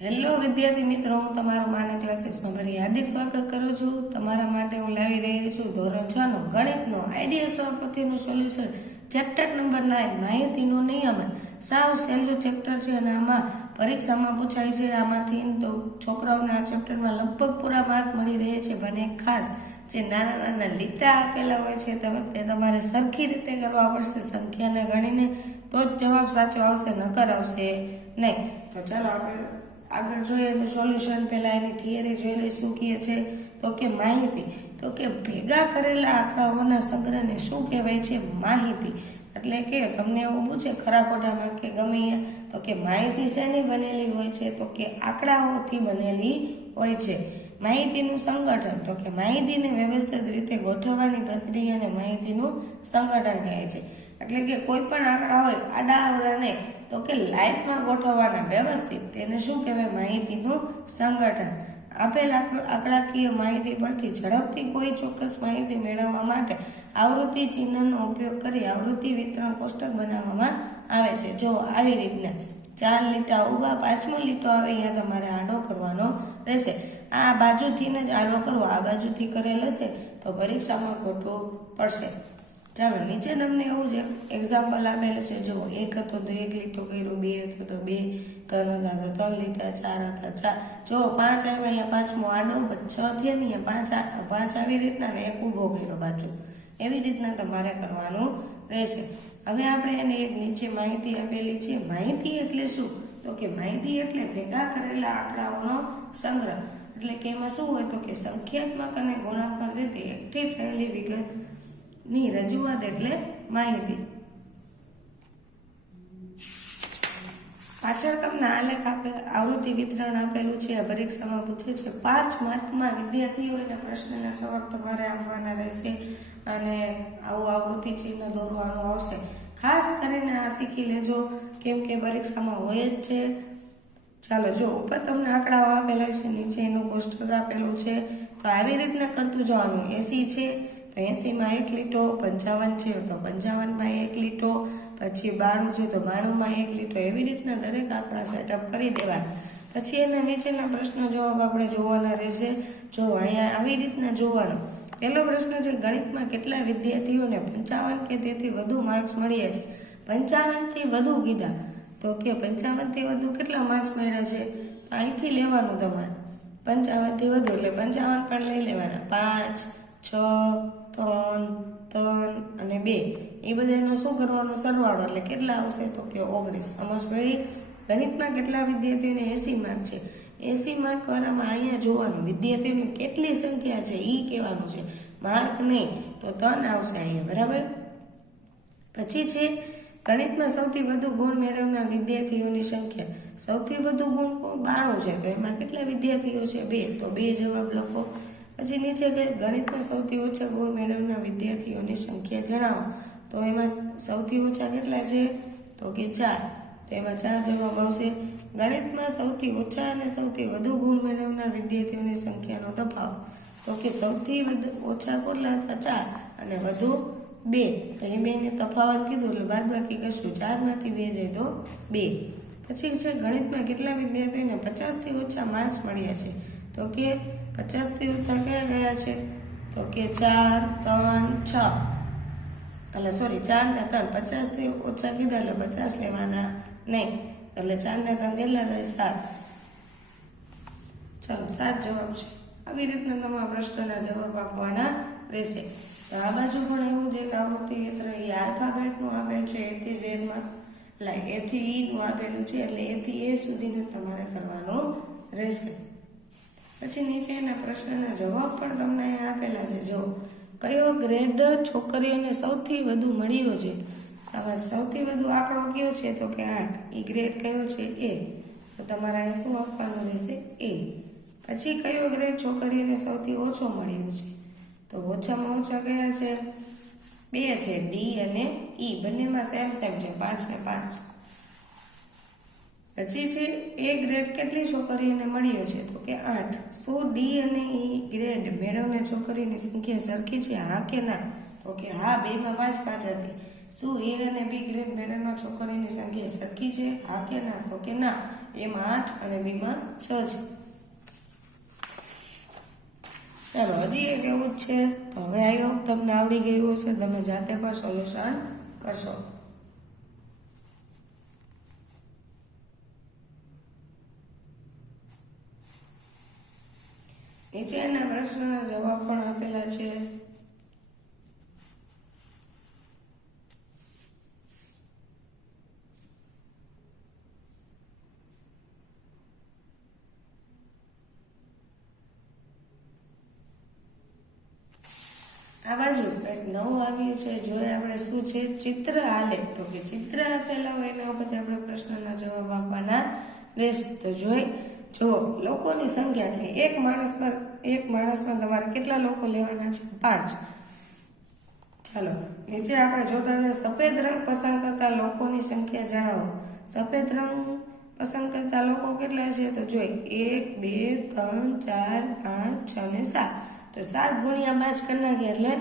Hello વિદ્યાર્થી મિત્રો, હું તમારું માના ક્લાસીસમાં ફરી હાર્દિક સ્વાગત કરું છું. તમારા માટે હું લાવી રહી છું ધોરણ 6 નો ગણિતનો આઈડિયલ સ્વપતિનું સોલ્યુશન ચેપ્ટર નંબર 9 માહિતીનો નિયમન. સાવ સહેલું ચેપ્ટર છે અને આમાં પરીક્ષામાં પૂછાય છે. આમાંથી તો છોકરાઓને આ ચેપ્ટરમાં લગભગ પૂરા માર્ક મળી રહે છે. પણ એક ખાસ જે નાના નાના લીટા આપેલા હોય છે તે તમારે સરખી રીતે કરવા પડશે. સંખ્યાને ગણીને તો જ જવાબ સાચો આવશે, નકર આવશે નહીં. તો ચાલો આપણે આગળ જોઈએ એનું સોલ્યુશન. પહેલા એની થિયરી જોઈ લઈશું. કહે છે તો કે માહિતી, તો કે ભેગા કરેલા આંકડાઓના સંગ્રહને શું કહેવાય છે? માહિતી. એટલે કે તમને એવું પૂછે ખરા ખોટામાં કે ગમે તો કે માહિતી શેની બનેલી હોય છે? તો કે આંકડાઓથી બનેલી હોય છે. માહિતીનું સંગઠન, તો કે માહિતીને વ્યવસ્થિત રીતે ગોઠવવાની પ્રક્રિયાને માહિતીનું સંગઠન કહે છે. એટલે કે કોઈ પણ આંકડા હોય આડા અવળા નહીં, તો કે લાઈનમાં ગોઠવવાના વ્યવસ્થિત, તેને શું કહેવાય? માહિતીનું સંગઠન. આપેલ આંકડાકીય માહિતી પરથી ઝડપથી કોઈ ચોક્કસ માહિતી મેળવવા માટે આવૃત્તિ ચિહ્નનો ઉપયોગ કરી આવૃત્તિ વિતરણ કોષ્ટક બનાવવામાં આવે છે. જો આવી રીતના 4 લીટા ઊભા, 5મો લીટો આવે અહીંયા તમારે આડો કરવાનો રહેશે. આ બાજુથી જ આડો કરવો, આ બાજુથી કરેલ હશે તો પરીક્ષામાં ખોટું પડશે. ચાલો, નીચે તમને એવું જ એક્ઝામ્પલ આપેલું છે. જો 1 હતો તો 1 લીટો કર્યો, 2 હતો તો 2, 3 હતા તો 3 લીટા, 4 હતા 4. જો 5 આવ્યા અહીંયા 5મો આડો, 6 થયા ને અહીંયા 5 આવી રીતના ને 1 ઊભો કર્યો બાજુ. એવી રીતના તમારે કરવાનું રહેશે. હવે આપણે એને એક નીચે માહિતી આપેલી છે. માહિતી એટલે શું? તો કે માહિતી એટલે ભેગા કરેલા આંકડાઓનો સંગ્રહ. એટલે કે એમાં શું હોય? તો કે સંખ્યાત્મક અને ગુણાત્મક રીતે એકઠી થયેલી વિગતની રજૂઆત એટલે માહિતી. પાછળ તમને આલેખ આવૃત્તિ વિતરણ આપેલું છે. પરીક્ષામાં પૂછે છે. 5 માર્કમાં વિદ્યાર્થીઓને પ્રશ્નના જવાબ તમારે આપવાના રહેશે અને આવું આવૃત્તિ ચિહ્ન દોરવાનું આવશે. ખાસ કરીને આ શીખી લેજો, કેમ કે પરીક્ષામાં હોય જ છે. ચાલો, જો ઉપર તમને આંકડાઓ આપેલા છે, નીચે એનું કોષ્ટક આપેલું છે. તો આવી રીતના કરતું જવાનું. 80 છે તો 80માં 1 લીટો, 55 છે તો 55માં 1 લીટો, પછી 92 છે તો 92માં 1 લીટો. એવી રીતના દરેક આંકડા સેટઅપ કરી દેવાના. પછી એના નીચેના પ્રશ્નો જવાબ આપણે જોવાના રહેશે. જો અહીંયા આવી રીતના જોવાનું. પહેલો પ્રશ્ન છે, ગણિતમાં કેટલા વિદ્યાર્થીઓને 55 કે તેથી વધુ માર્ક્સ મળ્યા છે? 55 થી વધુ કીધા, તો કે 55 થી વધુ કેટલા માર્ક્સ મળ્યા છે? અહીંથી લેવાનું તમારે 55 થી વધુ, એટલે 55 પણ લઈ લેવાના. 5, 6, 3, 3 અને 2 એ બધાનો શું કરવાનો? સરવાળો. એટલે કેટલા આવશે? તો કે 19. સમજ પડી? ગણિતમાં કેટલા વિદ્યાર્થીઓને 80 માર્ક છે? 80 માર્ક વાળામાં અહીંયા જોવાનું વિદ્યાર્થીઓની કેટલી સંખ્યા છે એ કહેવાનું છે, માર્ક નહીં. તો 3 આવશે અહીંયા, બરાબર. પછી છે ગણિતમાં સૌથી વધુ ગુણ મેળવનાર વિદ્યાર્થીઓની સંખ્યા. સૌથી વધુ ગુણ 92 છે, તો એમાં કેટલા વિદ્યાર્થીઓ છે? 2, તો 2 જવાબ લખો. પછી નીચે ગણિતમાં સૌથી ઓછા ગુણ મેળવનાર વિદ્યાર્થીઓની સંખ્યા જણાવો. તો એમાં સૌથી ઓછા કેટલા છે? તો કે 4, તો એમાં 4 જવાબ આવશે. ગણિતમાં સૌથી ઓછા અને સૌથી વધુ ગુણ મેળવનાર વિદ્યાર્થીઓની સંખ્યાનો તફાવત. તો કે સૌથી ઓછા કેટલા હતા? 4 અને વધુ 2. તો એ 2 ને તફાવત કીધું એટલે બાદબાકી કરશું. 4 માંથી 2 જાય તો 2. પછી છે ગણિતમાં કેટલા વિદ્યાર્થીઓને 50 થી ઓછા માર્ક્સ મળ્યા છે? તો કે 50 થી ઓછા કયા ગયા છે? તો કે 4, 3, 6. એટલે સોરી 4 ને 3, 50 થી ઓછા કીધા એટલે 50 લેવાના નહીં. એટલે 4 ને 3 કેટલા થાય? 7. ચાલો, 7 જવાબ છે. આવી રીતના તમારા પ્રશ્નના જવાબ આપવાના રહેશે. તો આ બાજુ પણ એવું છે કે આવૃત્તિ વિતરણ એ આલ્ફાબેટનું આપેલ છે, A થી Z માં, એટલે A થી E નું આપેલું છે, એટલે A થી A સુધીનું તમારે કરવાનું રહેશે. પછી નીચે એના પ્રશ્નના જવાબ પણ તમને અહીંયા આપેલા છે. જો કયો ગ્રેડ છોકરીઓને સૌથી વધુ મળ્યો છે? આમાં સૌથી વધુ આંકડો કયો છે? તો કે 8. એ ગ્રેડ કયો છે? A. તો તમારે અહીંયા શું આપવાનું રહેશે? A. પછી કયો ગ્રેડ છોકરીઓને સૌથી ઓછો મળ્યો છે? તો ઓછામાં ઓછા કયા છે? 2 છે, D અને E. બંનેમાં સેમ છે, 5 ને 5. પછી છે A ગ્રેડ કેટલી છોકરીઓને મળ્યો છે? તો કે 8. શું D અને E ગ્રેડ મેળવનાર છોકરીની સંખ્યા સરખી છે? હા કે ના? તો કે હા, બેમાં 5 5 હતી. શું એ અને બી ગ્રેડ મેળવનાર છોકરીની સંખ્યા સરખી છે? હા કે ના? તો કે ના, એમાં 8 અને બીમાં 6 છે. ચાલો હજી એક એવું જ છે. તો હવે આઈ હોપ તમને આવડી ગયું હશે, તમે જાતે પણ સોલ્યુશન કરશો. નીચેના પ્રશ્નના જવાબ પણ આપેલા છે. આ બાજુ કંઈક નવું આવ્યું છે, જોઈએ આપણે શું છે. ચિત્ર આલેખ. તો કે ચિત્ર આપેલા હોય એના ઉપરથી આપણે પ્રશ્નના જવાબ આપવાના રહેશે. તો જો લોકોની સંખ્યા એટલે એક માણસમાં તમારે કેટલા લોકો લેવાના છે? 5. ચાલો નીચે આપણે જોતા હતા, સફેદ રંગ પસંદ કરતા લોકોની સંખ્યા જણાવો. સફેદ રંગ પસંદ કરતા લોકો કેટલા છે? તો જોઈ 1 2 3 4 5 6 ને 7. તો 7 ગુણ્યા 5 કરી નાખીએ એટલે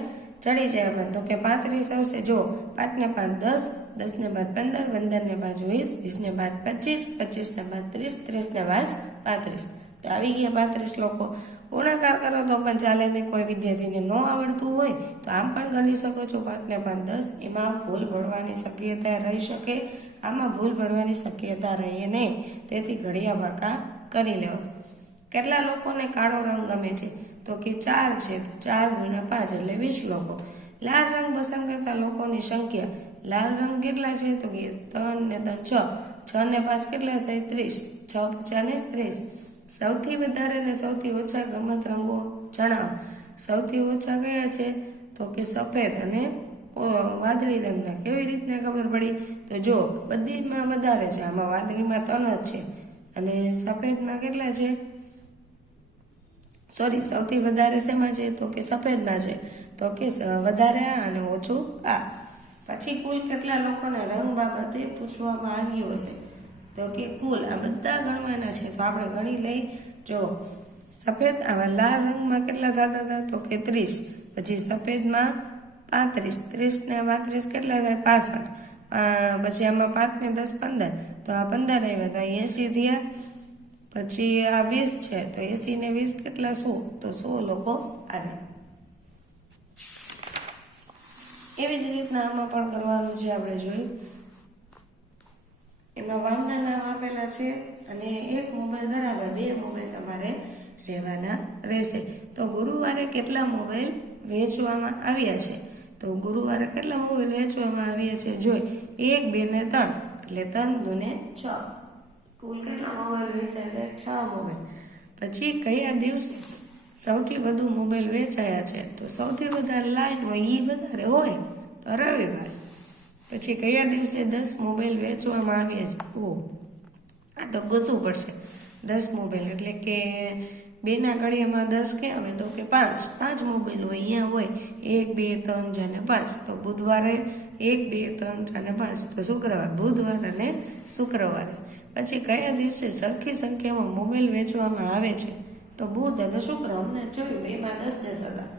ચડી જાય આપણે. તો કે 35 આવશે. જો 5 ને 5 10, 10 ને 5 15, 15 ને 5 20, 20 ને 5 25, 25 ને 5 30, 30 ને 5 35. તો આવી ગયા 35 લોકો. ગુણાકાર કરો તો પણ ચાલે ને. કોઈ વિદ્યાર્થીને ન આવડતું હોય તો આમ પણ ગણી શકો છો. 5 ને 5 10. એમાં ભૂલ પડવાની શક્યતા રહી શકે, આમાં ભૂલ પડવાની શક્યતા રહે નહીં. તેથી ઘડિયા ભાગા કરી લેવા. કેટલા લોકોને કાળો રંગ ગમે છે? તો કે 4 છે. તો 4 ગુણ્યા 5 એટલે 20 લોકો. લાલ રંગ પસંદ કરતા લોકોની સંખ્યા. લાલ રંગ કેટલા છે? તો કે 3 ને 3 6. 6 ને 5 કેટલા થાય? 30. 6 5 ને 30. સૌથી વધારે ને સૌથી ઓછા ગમત રંગો જણાવો. સૌથી ઓછા કયા છે? તો કે સફેદ અને વાદળી રંગના. કેવી રીતના ખબર પડી? તો જો બધીમાં વધારે છે. આમાં વાદળીમાં 3 જ છે અને સફેદમાં કેટલા છે? સૌથી વધારે શેમાં છે? તો કે સફેદમાં છે. તો કે વધારે આ અને ઓછું આ. પછી કુલ કેટલા લોકોના રંગ બાબતે પૂછવામાં આવ્યું હશે? તો કે કુલ આ બધા ગણવાના છે. તો આપણે ગણી લઈ. જો સફેદ આવા લાલ રંગમાં કેટલા થતા હતા? તો કે 30. પછી સફેદમાં 35. 30 ને 35 કેટલા થાય? 65. પછી આમાં 5 ને 10 15. તો આ 15 આવ્યા હતા, 80 થયા. પછી આ 20 છે. તો 80 ને 20 કેટલા? 100. તો 100 લોકો આવે. એવી જ રીતના આમાં પણ કરવાનું છે. આપણે જોયું એમાં વાંડા નામ આપેલા છે અને એક મોબાઈલ બરાબર 2 મોબાઈલ તમારે લેવાના રહેશે. તો ગુરુવારે કેટલા મોબાઈલ વેચવામાં આવ્યા છે? તો ગુરુવારે કેટલા મોબાઈલ વેચવામાં આવ્યા છે? જોઈ 1 2 ને 3 એટલે 3 દુને 6. કુલ કેટલા મોબાઈલ વેચાય છે? 6 મોબાઈલ. પછી કયા દિવસે સૌથી વધુ મોબાઈલ વેચાયા છે? તો સૌથી વધારે લાઈન હોય એ વધારે હોય તો રવિવાર. પછી કયા દિવસે 10 મોબાઈલ વેચવામાં આવ્યા છે? આ તો ગોતવું પડશે. 10 મોબાઈલ એટલે કે 2 ના ઘડિયામાં 10 ક્યાં હોય? તો કે 5 મોબાઈલ હોય. અહીંયા હોય 1 2 3 4 ને 5. તો બુધવારે 1 2 3 4 ને 5. તો શુક્રવાર, બુધવાર અને શુક્રવારે. પછી કયા દિવસે સરખી સંખ્યામાં મોબાઈલ વેચવામાં આવે છે? તો બુધ અને શુક્ર. અમને જોયું 2 માં 10 10 હતા.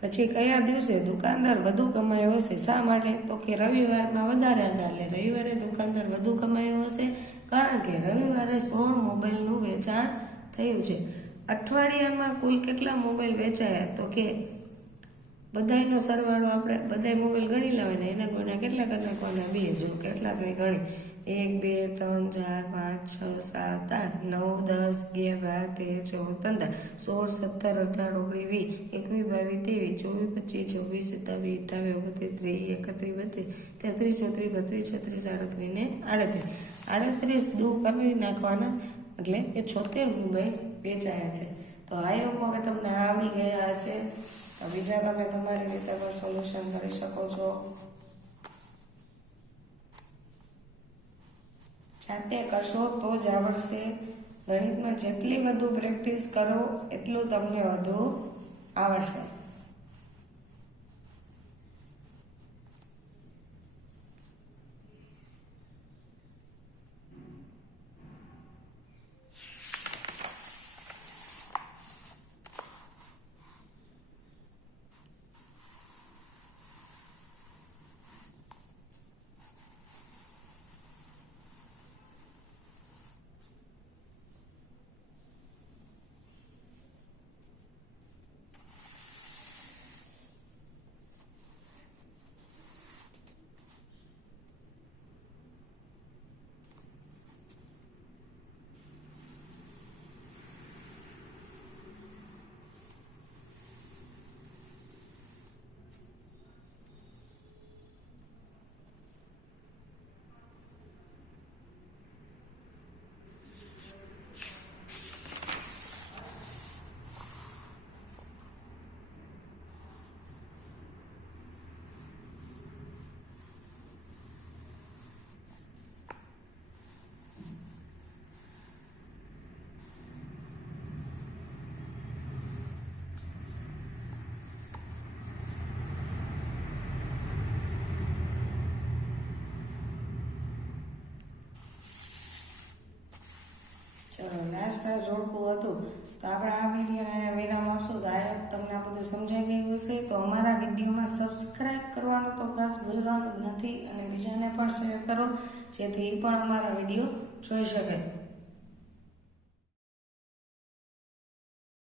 પછી કયા દિવસે દુકાનદાર વધુ કમાયો હશે? શા માટે? તો કે રવિવારમાં વધારે હતા એટલે રવિવારે દુકાનદાર વધુ કમાયો હશે, કારણ કે રવિવારે 16 મોબાઈલનું વેચાણ થયું છે. અઠવાડિયામાં કુલ કેટલા મોબાઈલ વેચાયા? તો કે બધાયનો સરવાળો આપણે બધાય મોબાઈલ ગણી લેવાના, એના ગુણ્યા કેટલા કરી નાખવાના? 2. જો કેટલા થાય ગણી 1 2 3 4 5 6 7 8 9 10 11 12 13 14 15 16 17 18 19 20 21 22 23 24 25 26 27 33 ને 38 દૂર કરી નાખવાના એટલે કે 76 મોબાઈલ વેચાયા છે. તો આ હવે તમને આવડી ગયા હશે. બીજા તમે તમારી રીતે પણ સોલ્યુશન કરી શકો છો. જાતે કરશો તો જ આવડશે. ગણિતમાં જેટલી વધુ પ્રેક્ટિસ કરો એટલું તમને વધુ આવડશે. બનાસકાંઠા જોડકું હતું. તો આપણે આ વિડીયોને વિરામ આપશું. તો આ તમને આ બધું સમજાઈ ગયું હશે. તો અમારા વિડીયોમાં સબસ્ક્રાઇબ કરવાનું તો ખાસ ભૂલવાનું નથી અને બીજાને પણ શેર કરો, જેથી એ પણ અમારા વિડીયો જોઈ શકે.